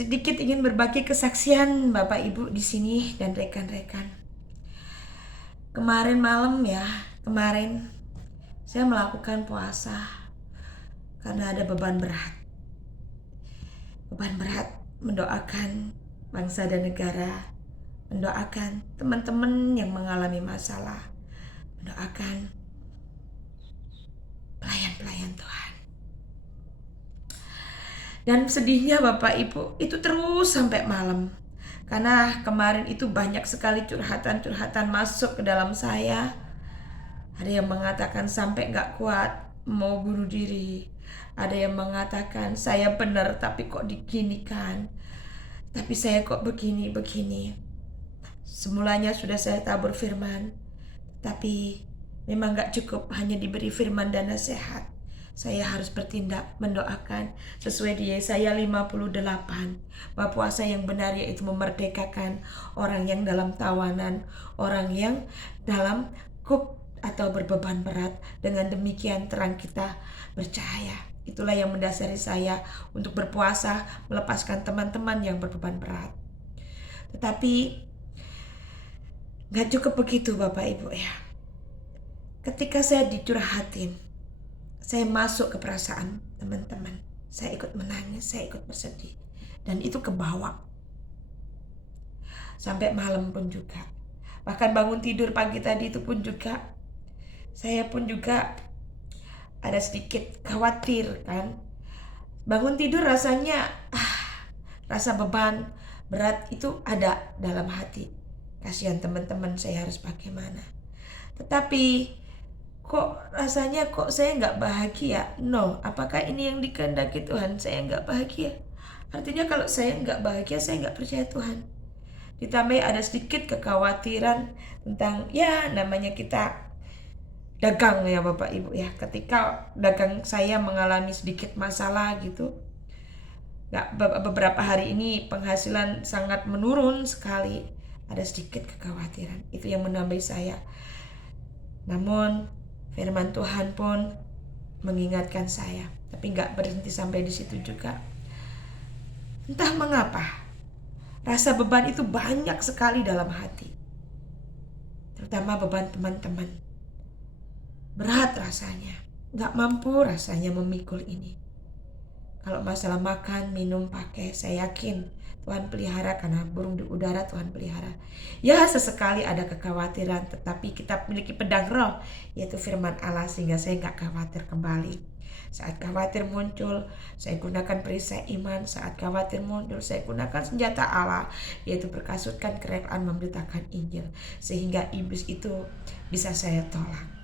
sedikit ingin berbagi kesaksian Bapak Ibu di sini dan rekan-rekan. Kemarin saya melakukan puasa karena ada beban berat. Beban berat mendoakan bangsa dan negara, mendoakan teman-teman yang mengalami masalah, mendoakan pelayan-pelayan Tuhan. Dan sedihnya Bapak Ibu, itu terus sampai malam. Karena kemarin itu banyak sekali curhatan-curhatan masuk ke dalam saya. Ada yang mengatakan sampai gak kuat, mau bunuh diri. Ada yang mengatakan saya benar tapi kok diginikan. Tapi saya kok begini. Semulanya sudah saya tabur firman, tapi memang gak cukup hanya diberi firman dan nasihat. Saya harus bertindak, mendoakan sesuai di Yesaya 58, bahwa puasa yang benar yaitu memerdekakan orang yang dalam tawanan, orang yang dalam kuk atau berbeban berat. Dengan demikian terang kita bercahaya. Itulah yang mendasari saya untuk berpuasa, melepaskan teman-teman yang berbeban berat. Tetapi gak cukup begitu Bapak Ibu ya. Ketika saya dicurhatin, saya masuk ke perasaan teman-teman. Saya ikut menangis, saya ikut bersedih. Dan itu kebawa. Sampai malam pun juga. Bahkan bangun tidur pagi tadi itu pun juga. Saya pun juga ada sedikit khawatir kan. Bangun tidur rasanya rasa beban berat itu ada dalam hati. Kasihan teman-teman, saya harus bagaimana. Tetapi rasanya saya nggak bahagia? No, apakah ini yang dikehendaki Tuhan? Saya nggak bahagia. Artinya kalau saya nggak bahagia, saya nggak percaya Tuhan. Ditambah ada sedikit kekhawatiran tentang namanya kita dagang ya Bapak Ibu ya. Ketika dagang saya mengalami sedikit masalah gitu, beberapa hari ini penghasilan sangat menurun sekali. Ada sedikit kekhawatiran, itu yang menambah saya. Namun firman Tuhan pun mengingatkan saya, tapi gak berhenti sampai di situ juga. Entah mengapa, rasa beban itu banyak sekali dalam hati. Terutama beban teman-teman. Berat rasanya, gak mampu rasanya memikul ini. Kalau masalah makan, minum, pakai, saya yakin Tuhan pelihara, karena burung di udara Tuhan pelihara. Ya sesekali ada kekhawatiran, tetapi kita memiliki pedang roh, yaitu firman Allah, sehingga saya gak khawatir kembali. Saat khawatir muncul, saya gunakan perisai iman. Saat khawatir muncul, saya gunakan senjata Allah, yaitu berkasutkan kerelaan memberitakan Injil, sehingga iblis itu bisa saya tolak.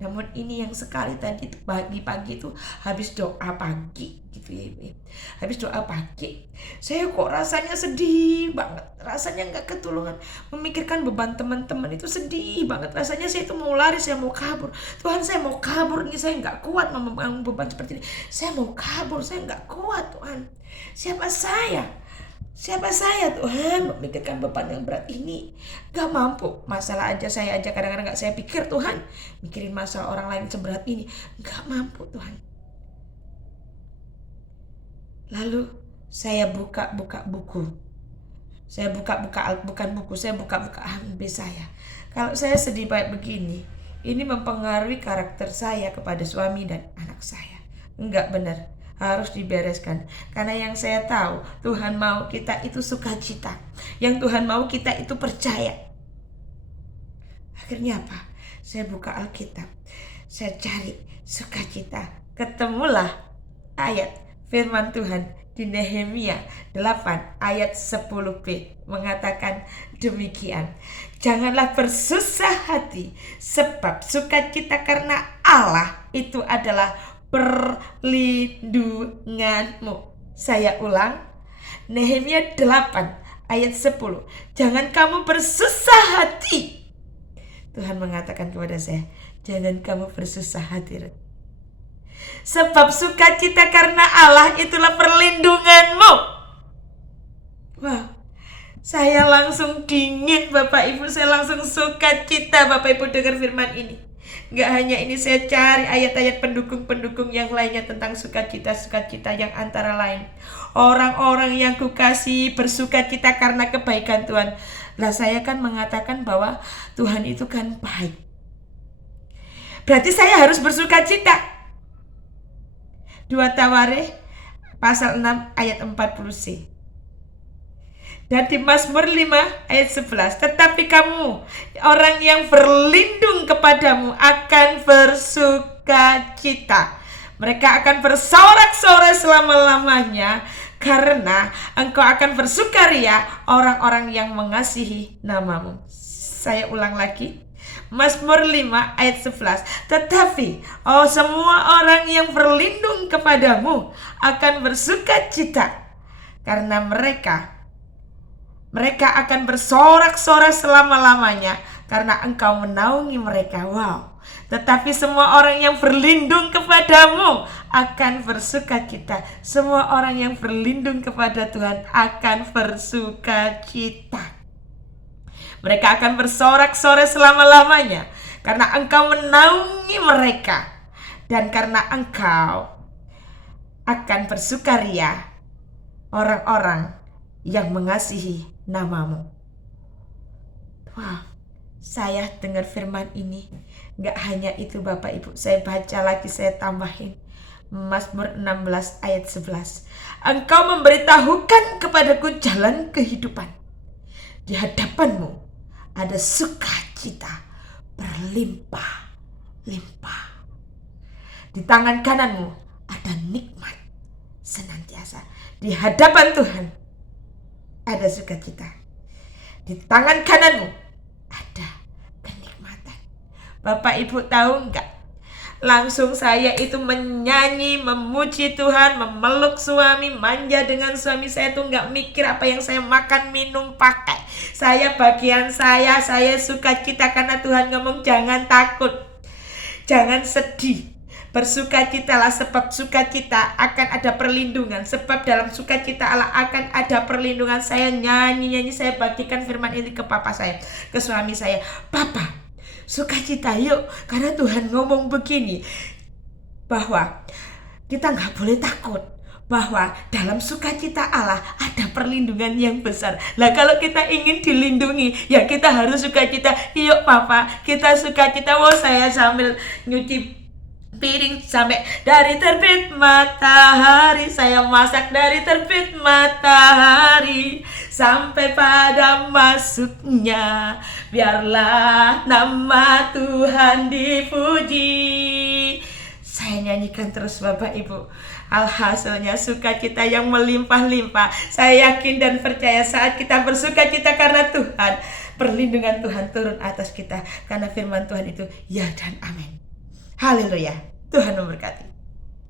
Namun ini yang sekali tadi pagi-pagi itu habis doa pagi gitu ya. Habis doa pagi, saya kok rasanya sedih banget. Rasanya gak ketulungan. Memikirkan beban teman-teman itu sedih banget. Rasanya saya itu mau lari, saya mau kabur. Tuhan, saya mau kabur, ini saya gak kuat membangun beban seperti ini. Saya mau kabur, saya gak kuat Tuhan. Siapa saya Tuhan memikirkan beban yang berat ini? Gak mampu. Masalah saya aja kadang-kadang gak saya pikir Tuhan. Mikirin masalah orang lain seberat ini, gak mampu Tuhan. Lalu saya buka-buka buku. Saya bukan buku, saya buka-buka HMB saya. Kalau saya sedih kayak begini, ini mempengaruhi karakter saya kepada suami dan anak saya. Enggak benar. Harus dibereskan. Karena yang saya tahu, Tuhan mau kita itu sukacita. Yang Tuhan mau kita itu percaya. Akhirnya apa? Saya buka Alkitab. Saya cari sukacita. Ketemulah ayat firman Tuhan di Nehemia 8 ayat 10b. Mengatakan demikian. Janganlah bersusah hati, sebab sukacita karena Allah itu adalah perlindunganmu. Saya ulang, Nehemia 8 ayat 10. Jangan kamu bersusah hati. Tuhan mengatakan kepada saya, jangan kamu bersusah hati. Sebab sukacita karena Allah itulah perlindunganmu. Wah, saya langsung dingin Bapak Ibu. Saya langsung sukacita Bapak Ibu dengar firman ini. Gak hanya ini, saya cari ayat-ayat pendukung-pendukung yang lainnya tentang sukacita-sukacita yang antara lain. Orang-orang yang kukasihi bersukacita karena kebaikan Tuhan. Lah saya kan mengatakan bahwa Tuhan itu kan baik. Berarti saya harus bersukacita. 2 Tawarikh pasal 6 ayat 40c. Dan di Mazmur 5 ayat 11, tetapi kamu, orang yang berlindung kepadamu, akan bersukacita. Mereka akan bersorak-sorai selama-lamanya, karena engkau akan bersukaria, orang-orang yang mengasihi namamu. Saya ulang lagi. Mazmur 5 ayat 11. Tetapi semua orang yang berlindung kepadamu akan bersukacita, karena mereka akan bersorak-sorai selama-lamanya, karena engkau menaungi mereka. Wow. Tetapi semua orang yang berlindung kepadamu akan bersukacita. Semua orang yang berlindung kepada Tuhan akan bersukacita. Mereka akan bersorak-sorai selama-lamanya, karena engkau menaungi mereka. Dan karena engkau akan bersukaria, orang-orang yang mengasihi namamu. Wah, saya dengar firman ini. Gak hanya itu Bapak Ibu, saya baca lagi, saya tambahin. Mazmur 16 ayat 11. Engkau memberitahukan kepadaku jalan kehidupan. Di hadapanmu ada sukacita berlimpah-limpah. Di tangan kananmu ada nikmat senantiasa. Di hadapan Tuhan ada sukacita. Di tangan kananmu ada kenikmatan. Bapak Ibu tahu enggak? Langsung saya itu menyanyi, memuji Tuhan, memeluk suami, manja dengan suami. Saya tuh enggak mikir apa yang saya makan, minum, pakai. Saya bagian saya sukacita karena Tuhan ngomong jangan takut, jangan sedih. Bersukacitalah, sebab sukacita akan ada perlindungan. Sebab dalam sukacita Allah akan ada perlindungan. Saya nyanyi, saya bagikan firman ini ke papa saya, ke suami saya. Papa, sukacita yuk, karena Tuhan ngomong begini, bahwa kita gak boleh takut, bahwa dalam sukacita Allah ada perlindungan yang besar. Lah kalau kita ingin dilindungi, ya kita harus sukacita. Yuk papa, kita sukacita. Saya sambil nyuci piring sampai dari terbit matahari, saya masak dari terbit matahari sampai pada masuknya, biarlah nama Tuhan dipuji. Saya nyanyikan terus Bapak Ibu. Alhasilnya sukacita yang melimpah-limpah. Saya yakin dan percaya saat kita bersukacita karena Tuhan, perlindungan Tuhan turun atas kita, karena firman Tuhan itu ya dan amin. Haleluya. Tuhan memberkati.